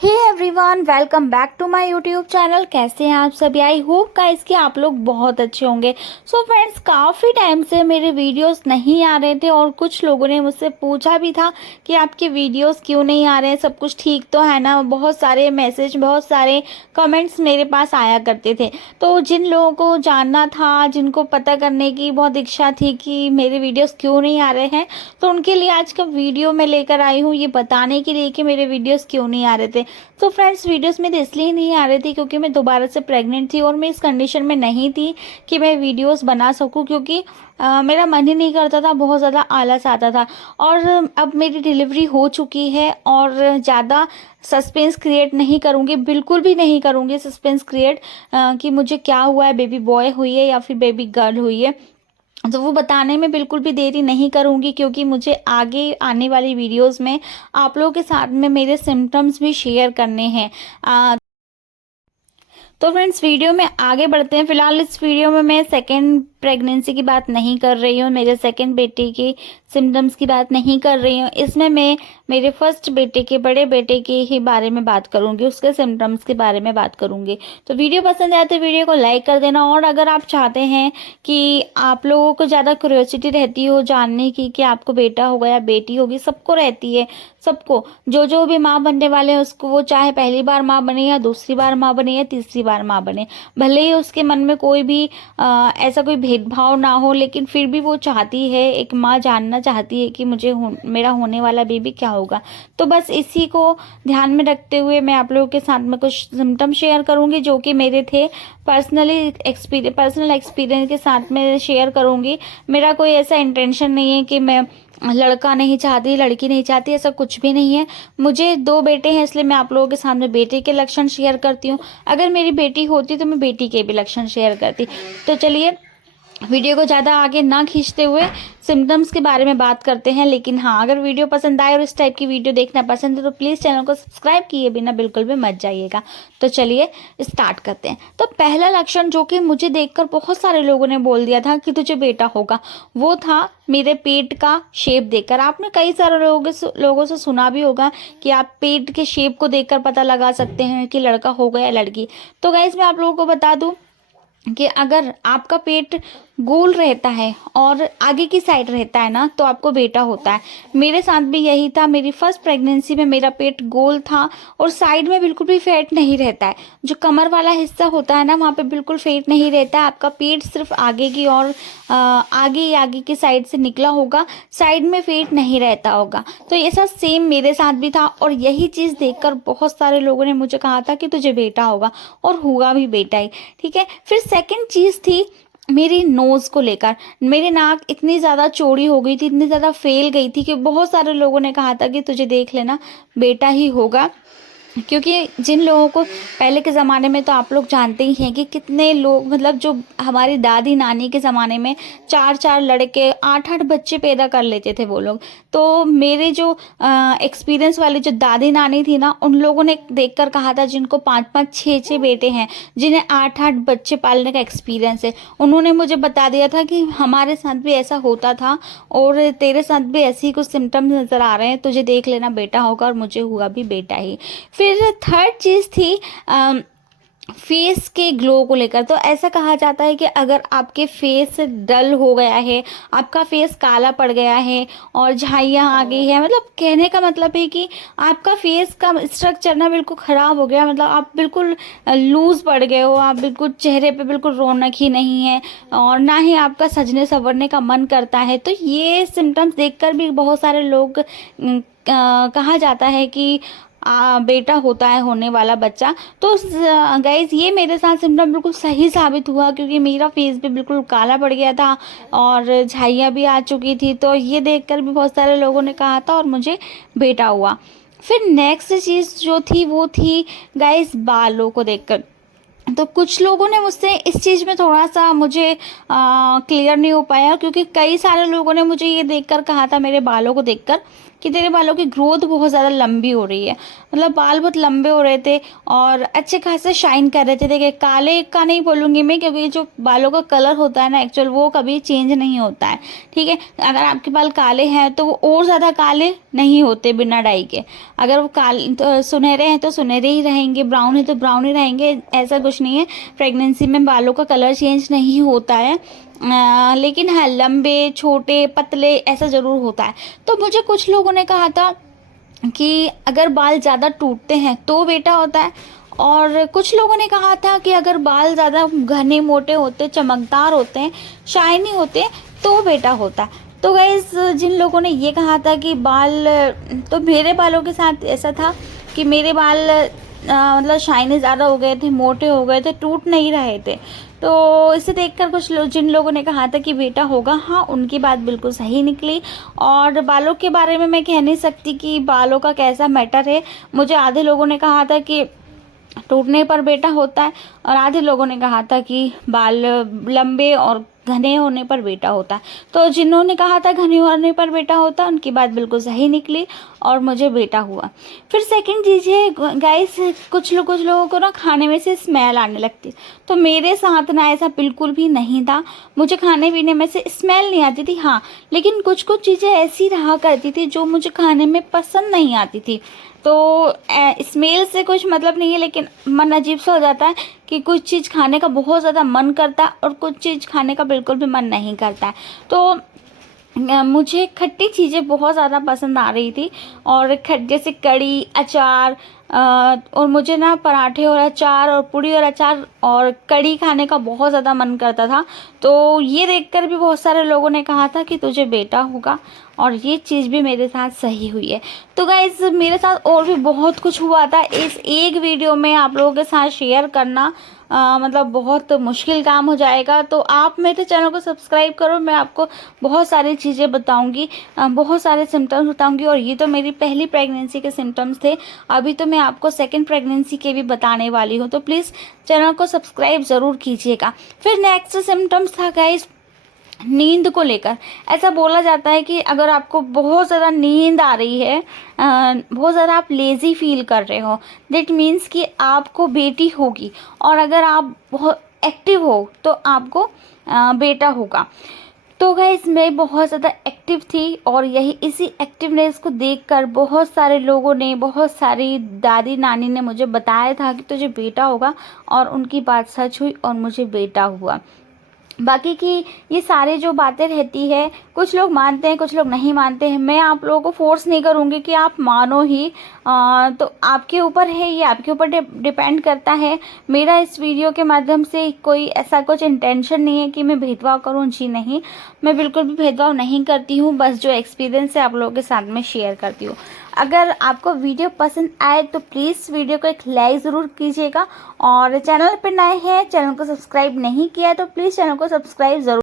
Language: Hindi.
Hey everyone, welcome back to my YouTube channel. कैसे हैं आप सभी? आई होप गाइस कि आप लोग बहुत अच्छे होंगे। सो फ्रेंड्स, काफ़ी टाइम से मेरे वीडियोस नहीं आ रहे थे और कुछ लोगों ने मुझसे पूछा भी था कि आपके वीडियोस क्यों नहीं आ रहे हैं, सब कुछ ठीक तो है ना। बहुत सारे मैसेज, बहुत सारे कमेंट्स मेरे पास आया करते थे। तो जिन लोगों को जानना था, जिनको पता करने की बहुत इच्छा थी कि मेरे वीडियोज़ क्यों नहीं आ रहे हैं, तो उनके लिए आज का वीडियो मैं लेकर आई हूँ, ये बताने के लिए कि मेरे वीडियोज़ क्यों नहीं आ रहे थे। तो फ्रेंड्स, वीडियोस मेरे इसलिए नहीं आ रही थी क्योंकि मैं दोबारा से प्रेग्नेंट थी और मैं इस कंडीशन में नहीं थी कि मैं वीडियोस बना सकूं, क्योंकि मेरा मन ही नहीं करता था, बहुत ज़्यादा आलस आता था। और अब मेरी डिलीवरी हो चुकी है और ज़्यादा सस्पेंस क्रिएट नहीं करूँगी, बिल्कुल भी नहीं करूँगी सस्पेंस क्रिएट कि मुझे क्या हुआ है, बेबी बॉय हुई है या फिर बेबी गर्ल हुई है। तो वो बताने में बिल्कुल भी देरी नहीं करूँगी, क्योंकि मुझे आगे आने वाली वीडियोस में आप लोगों के साथ में मेरे सिम्टम्स भी शेयर करने हैं। तो फ्रेंड्स, वीडियो में आगे बढ़ते हैं। फिलहाल इस वीडियो में मैं सेकेंड प्रेगनेंसी की बात नहीं कर रही हूँ, मेरे सेकेंड बेटे की सिम्टम्स की बात नहीं कर रही हूँ। इसमें मैं मेरे फर्स्ट बेटे के, बड़े बेटे के ही बारे में बात करूँगी, उसके सिम्टम्स के बारे में बात करूँगी। तो वीडियो पसंद आए तो वीडियो को लाइक कर देना। और अगर आप चाहते हैं कि आप लोगों को ज़्यादा क्यूरियोसिटी रहती हो जानने की कि आपको बेटा होगा या बेटी होगी, सबको रहती है, सबको, जो जो भी माँ बनने वाले हैं उसको, वो चाहे पहली बार माँ बने या दूसरी बार माँ बने या तीसरी बार माँ बने, भले ही उसके मन में कोई भी ऐसा कोई भेदभाव ना हो, लेकिन फिर भी वो चाहती है, एक माँ जानना चाहती है कि मेरा होने वाला बेबी क्या होगा। तो बस इसी को ध्यान में रखते हुए मैं आप लोगों के साथ में कुछ सिम्टम शेयर करूंगी जो कि मेरे थे। पर्सनल एक्सपीरियंस के साथ में शेयर करूंगी। मेरा कोई ऐसा इंटेंशन नहीं है कि मैं लड़का नहीं चाहती, लड़की नहीं चाहती, ऐसा कुछ भी नहीं है। मुझे दो बेटे हैं, इसलिए मैं आप लोगों के सामने बेटे के लक्षण शेयर करती हूँ। अगर मेरी बेटी होती तो मैं बेटी के भी लक्षण शेयर करती। तो चलिए, वीडियो को ज़्यादा आगे ना खींचते हुए सिम्टम्स के बारे में बात करते हैं। लेकिन हाँ, अगर वीडियो पसंद आए और इस टाइप की वीडियो देखना पसंद है तो प्लीज़ चैनल को सब्सक्राइब किए बिना बिल्कुल भी मत जाइएगा। तो चलिए स्टार्ट करते हैं। तो पहला लक्षण जो कि मुझे देखकर बहुत सारे लोगों ने बोल दिया था कि तुझे बेटा होगा, वो था मेरे पेट का शेप देखकर। आपने कई सारे लोगों से सुना भी होगा कि आप पेट के शेप को देखकर पता लगा सकते हैं कि लड़का होगा या लड़की। तो गाइस, मैं आप लोगों को बता दूं कि अगर आपका पेट गोल रहता है और आगे की साइड रहता है ना, तो आपको बेटा होता है। मेरे साथ भी यही था। मेरी फर्स्ट प्रेगनेंसी में मेरा पेट गोल था और साइड में बिल्कुल भी फैट नहीं रहता है। जो कमर वाला हिस्सा होता है ना, वहाँ पे बिल्कुल फैट नहीं रहता है। आपका पेट सिर्फ आगे की और आगे की साइड से निकला होगा, साइड में फैट नहीं रहता होगा। तो ये सब सेम मेरे साथ भी था और यही चीज़ देखकर बहुत सारे लोगों ने मुझे कहा था कि तुझे बेटा होगा, और हुआ भी बेटा ही। ठीक है। फिर सेकंड चीज़ थी मेरी नोज़ को लेकर। मेरी नाक इतनी ज़्यादा चौड़ी हो गई थी, इतनी ज़्यादा फैल गई थी कि बहुत सारे लोगों ने कहा था कि तुझे देख लेना, बेटा ही होगा। क्योंकि जिन लोगों को पहले के ज़माने में, तो आप लोग जानते ही हैं कि कितने लोग, मतलब जो हमारी दादी नानी के ज़माने में 4-4 लड़के, 8-8 बच्चे पैदा कर लेते थे वो लोग। तो मेरे जो एक्सपीरियंस वाली जो दादी नानी थी ना, उन लोगों ने देखकर कहा था, जिनको 5-5 6-6 बेटे हैं, जिन्हें 8-8 बच्चे पालने का एक्सपीरियंस है, उन्होंने मुझे बता दिया था कि हमारे साथ भी ऐसा होता था और तेरे साथ भी ऐसे ही कुछ सिम्टम्स नज़र आ रहे हैं, तुझे देख लेना, बेटा होगा। और मुझे हुआ भी बेटा ही। फिर थर्ड चीज़ थी फेस के ग्लो को लेकर। तो ऐसा कहा जाता है कि अगर आपके फेस डल हो गया है, आपका फेस काला पड़ गया है और झाइयाँ आ गई है, मतलब कहने का मतलब है कि आपका फेस का स्ट्रक्चर ना बिल्कुल ख़राब हो गया, मतलब आप बिल्कुल लूज़ पड़ गए हो, आप बिल्कुल चेहरे पे बिल्कुल रौनक ही नहीं है और ना ही आपका सजने संवरने का मन करता है। तो ये सिम्टम्स देखकर भी बहुत सारे लोग कहा जाता है कि बेटा होता है, होने वाला बच्चा। तो गाइज, ये मेरे साथ सिम्टम बिल्कुल सही साबित हुआ, क्योंकि मेरा फेस भी बिल्कुल काला पड़ गया था और झाइयाँ भी आ चुकी थी। तो ये देखकर भी बहुत सारे लोगों ने कहा था और मुझे बेटा हुआ। फिर नेक्स्ट चीज़ जो थी वो थी गाइज बालों को देखकर। तो कुछ लोगों ने मुझसे इस चीज़ में थोड़ा सा मुझे क्लियर नहीं हो पाया, क्योंकि कई सारे लोगों ने मुझे ये देखकर कहा था, मेरे बालों को देखकर, कि तेरे बालों की ग्रोथ बहुत ज़्यादा लंबी हो रही है। मतलब बाल बहुत लंबे हो रहे थे और अच्छे खासे शाइन कर रहे थे। देखिए, काले का नहीं बोलूँगी मैं, क्योंकि जो बालों का कलर होता है ना एक्चुअल, वो कभी चेंज नहीं होता है। ठीक है। अगर आपके बाल काले हैं तो वो और ज़्यादा काले नहीं होते बिना डाई के। अगर वो तो सुनहरे हैं तो सुनहरे ही रहेंगे, ब्राउन है तो ब्राउन ही रहेंगे, ऐसा कुछ नहीं है। प्रेगनेंसी में बालों का कलर चेंज नहीं होता है, लेकिन हाँ लंबे छोटे पतले ऐसा ज़रूर होता है। तो मुझे कुछ लोगों ने कहा था कि अगर बाल ज़्यादा टूटते हैं तो बेटा होता है, और कुछ लोगों ने कहा था कि अगर बाल ज़्यादा घने मोटे होते, चमकदार होते हैं, शाइनी होते हैं तो बेटा होता है। तो गाइस जिन लोगों ने ये कहा था कि बाल, तो मेरे बालों के साथ ऐसा था कि मेरे बाल मतलब शाइनी ज़्यादा हो गए थे, मोटे हो गए थे, टूट नहीं रहे थे। तो इसे देखकर कुछ लोग, जिन लोगों ने कहा था कि बेटा होगा, हाँ उनकी बात बिल्कुल सही निकली। और बालों के बारे में मैं कह नहीं सकती कि बालों का कैसा मैटर है। मुझे आधे लोगों ने कहा था कि टूटने पर बेटा होता है, और आधे लोगों ने कहा था कि बाल लंबे और घने होने पर बेटा होता है। तो जिन्होंने कहा था घने होने पर बेटा होता है, उनकी बात बिल्कुल सही निकली और मुझे बेटा हुआ। फिर सेकंड चीज़ है गाइस, कुछ लोगों को ना खाने में से स्मेल आने लगती, तो मेरे साथ ना ऐसा बिल्कुल भी नहीं था। मुझे खाने पीने में से स्मेल नहीं आती थी, हाँ लेकिन कुछ चीज़ें ऐसी रहा करती थी जो मुझे खाने में पसंद नहीं आती थी। तो स्मेल से कुछ मतलब नहीं है, लेकिन मन अजीब सा हो जाता है कि कुछ चीज़ खाने का बहुत ज़्यादा मन करता है और कुछ चीज़ खाने का बिल्कुल भी मन नहीं करता है। तो मुझे खट्टी चीज़ें बहुत ज़्यादा पसंद आ रही थी, और जैसे कड़ी, अचार, और मुझे ना पराठे और अचार और पूड़ी और अचार और कड़ी खाने का बहुत ज़्यादा मन करता था। तो ये देखकर भी बहुत सारे लोगों ने कहा था कि तुझे बेटा होगा, और ये चीज़ भी मेरे साथ सही हुई है। तो गाइज़ मेरे साथ और भी बहुत कुछ हुआ था, इस एक वीडियो में आप लोगों के साथ शेयर करना मतलब बहुत मुश्किल काम हो जाएगा। तो आप मेरे चैनल को सब्सक्राइब करो, मैं आपको बहुत सारी चीज़ें बताऊंगी, बहुत सारे सिम्टम्स बताऊंगी। और ये तो मेरी पहली प्रेगनेंसी के सिम्टम्स थे, अभी तो मैं आपको सेकंड प्रेगनेंसी के भी बताने वाली हूँ। तो प्लीज़ चैनल को सब्सक्राइब ज़रूर कीजिएगा। फिर नेक्स्ट सिम्टम्स था गाइस नींद को लेकर। ऐसा बोला जाता है कि अगर आपको बहुत ज़्यादा नींद आ रही है, बहुत ज़्यादा आप लेज़ी फील कर रहे हो, दैट मीन्स कि आपको बेटी होगी। और अगर आप बहुत एक्टिव हो तो आपको बेटा होगा। तो गाइस मैं बहुत ज़्यादा एक्टिव थी, और यही इसी एक्टिवनेस को देखकर बहुत सारे लोगों ने, बहुत सारी दादी नानी ने मुझे बताया था कि तुझे बेटा होगा, और उनकी बात सच हुई और मुझे बेटा हुआ। बाकी की ये सारे जो बातें रहती है, कुछ लोग मानते हैं, कुछ लोग नहीं मानते हैं। मैं आप लोगों को फोर्स नहीं करूँगी कि आप मानो ही, तो आपके ऊपर है, ये आपके ऊपर डिपेंड करता है। मेरा इस वीडियो के माध्यम से कोई ऐसा कुछ इंटेंशन नहीं है कि मैं भेदभाव करूँ, जी नहीं, मैं बिल्कुल भी भेदभाव नहीं करती हूँ। बस जो एक्सपीरियंस है आप लोगों के साथ में शेयर करती हूँ। अगर आपको वीडियो पसंद आए तो प्लीज़ वीडियो को एक लाइक ज़रूर कीजिएगा, और चैनल पर नए हैं, चैनल को सब्सक्राइब नहीं किया तो प्लीज़ चैनल को सब्सक्राइब ज़रूर